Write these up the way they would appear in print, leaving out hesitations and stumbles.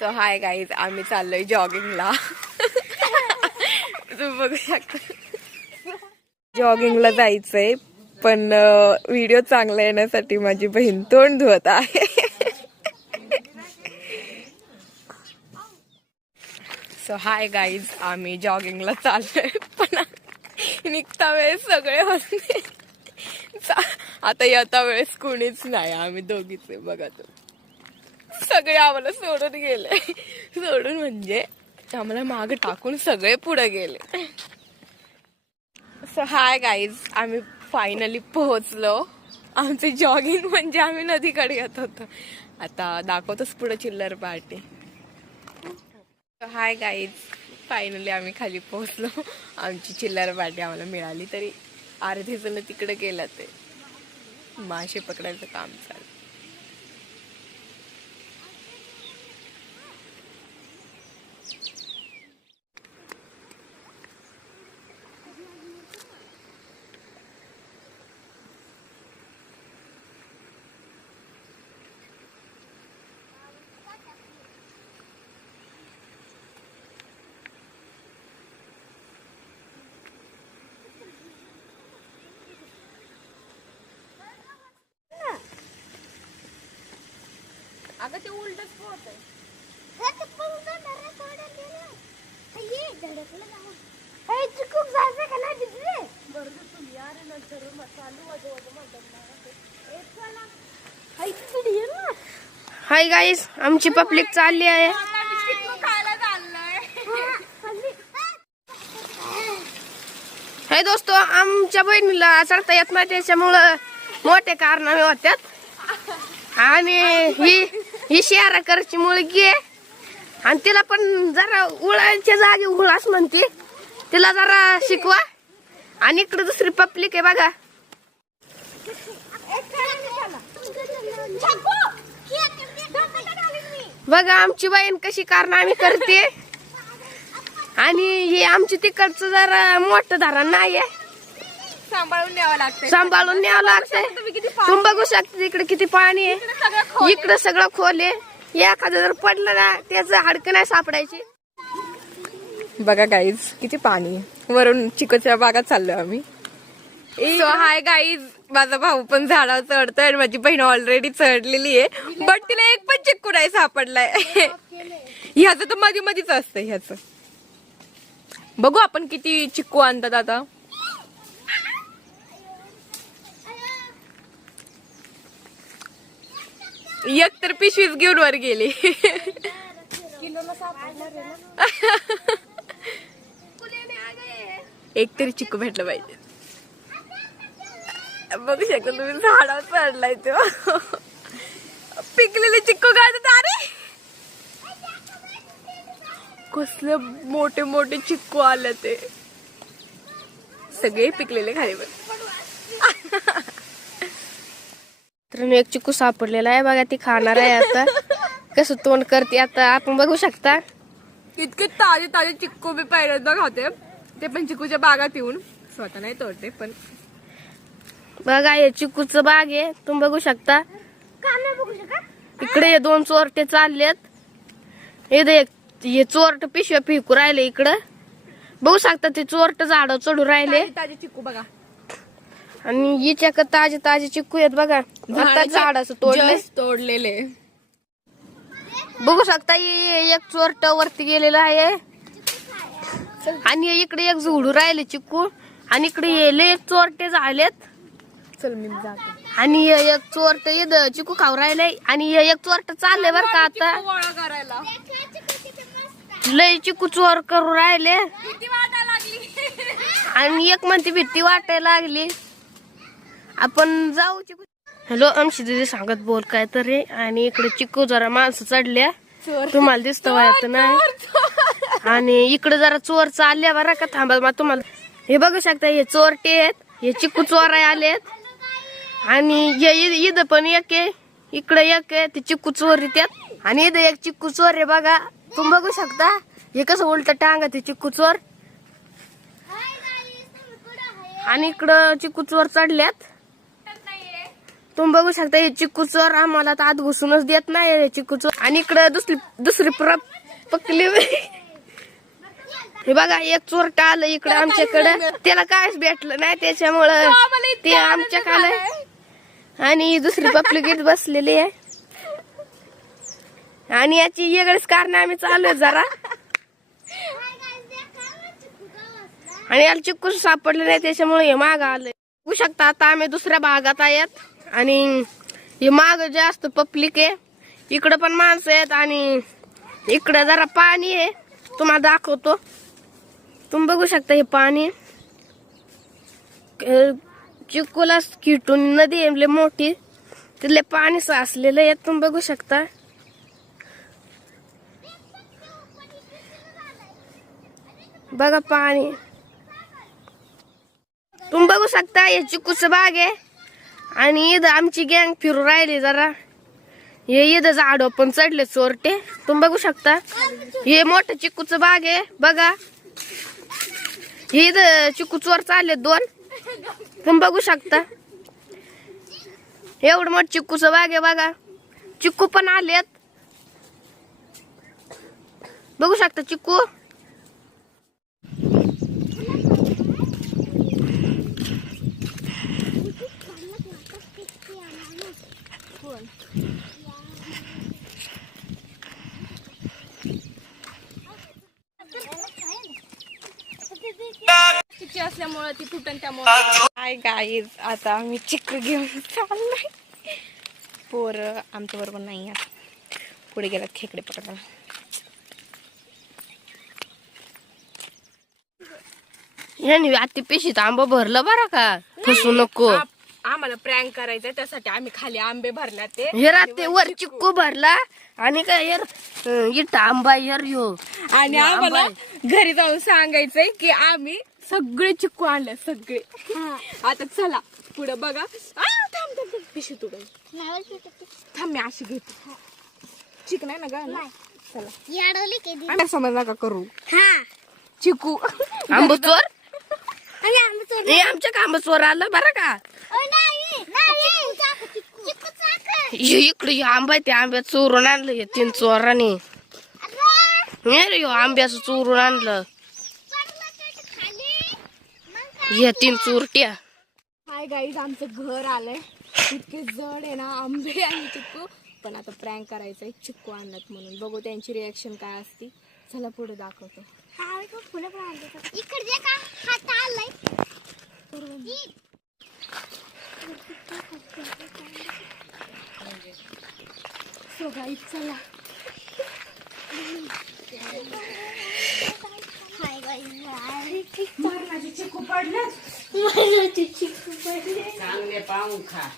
So hi guys, आम्ही चाललोय जॉगिंगला. तुम्ही बघू शकता जॉगिंगला जायचंय, पण व्हिडिओ चांगला येण्यासाठी माझी बहीण तोंड धुवत आहे. सो हाय गाईज, आम्ही जॉगिंगला चाललोय, पण निघता वेळेस सगळे होते. आता येता वेळेस कुणीच नाही, आम्ही दोघीच आहे. बघा तो सगळे आम्हाला सोडून गेले. सोडून म्हणजे आम्हाला मागे टाकून सगळे पुढे गेले. सो हाय गाईज, आम्ही फायनली पोहोचलो. आमचे जॉगिंग म्हणजे आम्ही नदीकडे येत होतो. आता दाखवतोच पुढे चिल्लर पार्टी. हाय गाईज, फायनली आम्ही खाली पोहोचलो. आमची चिल्लर पार्टी आम्हाला मिळाली, तरी अर्धे जण तिकडे गेला ते मासे पकडायचं काम चालू. अगं ते उलटच पोहतंय. हाय गाईस, आमची पब्लिक चालली आहे. हाय दोस्तो, आमच्या बहिणीला चढता येत नाही, त्याच्यामुळं मोठे कारनामे होत्यात. आणि ही शहराकडची मुलगी आहे, आणि तिला पण जरा उळाच्या जागी उळास म्हणते, तिला जरा शिकवा. आणि इकडे दुसरी पब्लिक आहे बघा. बघा आमची बहीण कशी कारनामी करते. आणि हे आमची तिकडचं जरा मोठं धरण नाहीये, सांभाळून न्यावं लागतं. सांभाळून न्यावं लागतंय. तुम्ही बघू शकता इकडे किती पाणी आहे, इकडे सगळं खोल आहे. एखादं जर पडलं ना, त्याचं हाडकं नाही सापडायची. बघा गाईज किती पाणी. वरून चिकोच्या बागात चाललोय आम्ही. सो हाय गाईज, माझा भाऊ पण झाडावर चढतोय आणि माझी बहीण ऑलरेडी चढलेली आहे, बट तिला एक पण चिक्कू नाही सापडलाय. ह्याचं तर मध्ये मध्येच असतं ह्याचं. बघू आपण किती चिक्कू आणतात आता. एक तर पिशवीच घेऊन वर गेली. एक तरी चिक्कू भेटलं पाहिजे. बघू शकता तुम्ही, झाडावर चढलाय तो. पिकलेले चिक्कू काढतात. अरे कसले मोठे मोठे चिक्कू आले, ते सगळे पिकलेले खाली. तर एक चिकू सापडलेला आहे बघा, ती खाणार आहे. आता कसं तोंड करते आता आपण बघू शकता. इतके ताजे ताजे चिक्कू मी पहिल्यांदा खाते, ते पण चिक्कूच्या बागात येऊन. स्वतः नाही तोडते पण. बघा हे चिकूचं बाग आहे, तुम्ही बघू शकता. इकडे हे दोन चोरटे चाललेत. हे चोरट पिशव्या फेकू राहिले इकडं. बघू शकता ते चोरट झाड चढू राहिले. ताजे चिक्कू बघा. आणि हिच्या ताजे ताजे चिक्कू आहेत बघा, आता झाडाचं तोडलेले. बघू शकता एक चोरट वरती गेलेला आहे. आणि इकडे एक झुडू राहिले चिक्कू. आणि इकडे लय चोरटे झालेत. चल मी जाते. आणि एक चोरट इथं चिक्कू खाऊ राहिले. आणि एक चोरट चालले बर का आता. गोळा करायला लय चिक्कू चोर करू राहिले. भीती वाटायला लागली. आणि एक म्हणते भीती वाटायला लागली. आपण जाऊ चिकू. हॅलो, आमची दिदी सांगत बोल काय तरी. आणि इकडे चिक्कू जरा माणसं चढल्या, तुम्हाला दिसतं वाटत नाही. आणि इकडे जरा चोर चालल्या बरं का. थांबा मग तुम्हाला हे बघू शकता, हे चोरटे आहेत, हे चिक्कू चोर आलेत. आणि इथं पण एक आहे, इकडे एक आहे, ते चिक्कू चोर येतात. आणि इथं एक चिक्कू चोर आहे बघा, तुम्ही बघू शकता. हे कसं उलट टांगा ते चिक्कू चोर. आणि इकडं चिक्कू चोर चढल्यात. तुम्ही बघू शकता हे चिक्कू चोर आम्हाला तर आत घुसूनच देत नाही हे चिक्कू चोर. आणि इकडे दुसरी पकली हे बघा एक चोरटा आलं इकडे आमच्याकडे. त्याला कायच भेटलं नाही त्याच्यामुळं ते आमच्या आलंय. आणि दुसरी पप्लिकेट बसलेली आहे. आणि याची वेगळीच कारण आम्ही चालू आहे जरा. आणि याला चिक्कू सापडले नाही त्याच्यामुळे हे माग आलंय. बघू शकता आता आम्ही दुसऱ्या भागात आहेत. आणि हे माग जास्त पब्लिक आहे. इकडं पण माणसं आहेत आणि इकडं जरा पाणी आहे. तुम्हाला दाखवतो. तुम्ही बघू शकता हे पाणी चिक्कूला किटून नदी आहे मोठी. तिथले पाणी साचलेलं आहे. तुम्ही बघू शकता. बघा पाणी तुम्ही बघू शकता. हे चिक्कूचं बाग आहे. आणि इथं आमची गँग फिरू राहिली जरा. हे इथं झाड पण चढले चोरटे. तुम्ही बघू शकता. हे मोठं चिक्कूचं बाग आहे बघा. हे इथं चिक्कू चोर चालले 2. तुम्ही बघू शकता. एवढं मोठं चिक्कूचं बाग आहे बघा. चिक्कू पण आलेत. बघू शकता चिक्कू. असल्यामुळे ती तुटन त्यामुळे. हाय गाईज आता आम्ही चिक्कू घेऊन चाललोय. पोरं आमच्या बरोबर नाही आहेत. पुढे गेलात खेकडे पकडायला. यांनी आती पिशीत आंबा भरलं बरं का. फसू नको. आम्हाला प्रँक करायचंय त्यासाठी आम्ही खाली आंबे भरला ते. हे रात्री वर चिक्कू भरला आणि काय यार इथं आंबा यार ह्यो. आणि आम्हाला घरी जाऊन सांगायचंय की आम्ही सगळे चिक्कू आणले सगळे. आता चला पुढे बघा. थांब थांब पिशी तुडून थांब मी अशी घेते. चिक नाही ना ग. चला आम्ही समज नका करू. चिकू आंबा चोर. हे आमच्या आंबा चोर आलं बरं का. इकडे आंबा ते आंब्यात चोरून आणलं हे 3 चोरांनी. रे आंब्याचं चोरून आणलं हे 3 चोरट्या. हाय गाईज आमचं घर आलंय. इतके जड आहे ना आंबे आणि चिक्कू. पण आता प्रँक करायचंय. चिक्कू आणत म्हणून बघू त्यांची रिएक्शन काय असती. चला पुढे दाखवतो. इकडे का हात आलाय. सो गाईज चला. हाय गाईस माझे चिक्कू पडले. चिकू पडले. चांगले पाहून खा.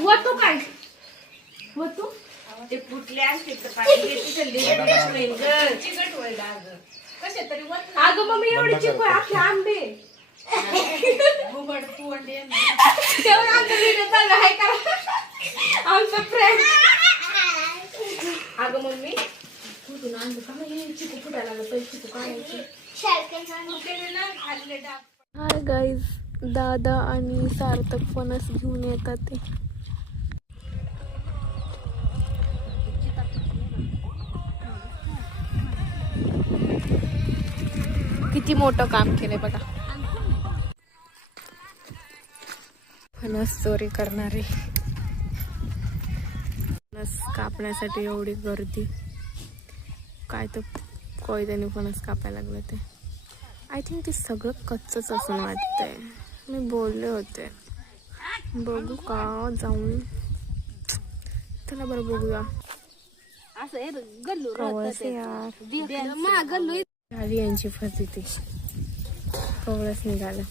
वतू काय वतू ते कुठले असते तर पाहिजे तिथं लिहिलेलंच नाही ग. चिकट होईल अगं. कसे तरी अगं मम्मी एवढी चिक्कू आहे अख्खे आंबे. घुबड तोंड आहे ना. तेव्हा आमचा व्हिडिओ चालू आहे का आमचा प्रँक. अगं मम्मी कुठून आणलं का हे चिक्कू फुटायला लागलं. पहिले चिक्कू काढायचे. हाय गाईज दादा आणि सार्थक फणस घेऊन येतात ते. किती मोठं काम केलंय बघा. फणस चोरी करणारे. फणस कापण्यासाठी एवढी गर्दी. काय तर कोयत्याने फणस कापायला लागले ते. आय थिंक ते सगळं कच्चच असून वाटतंय. मी बोलले होते बघू का जाऊन. चला बरं बघूया. कवळस यार आधी यांची फसती ती कवळच निघालं.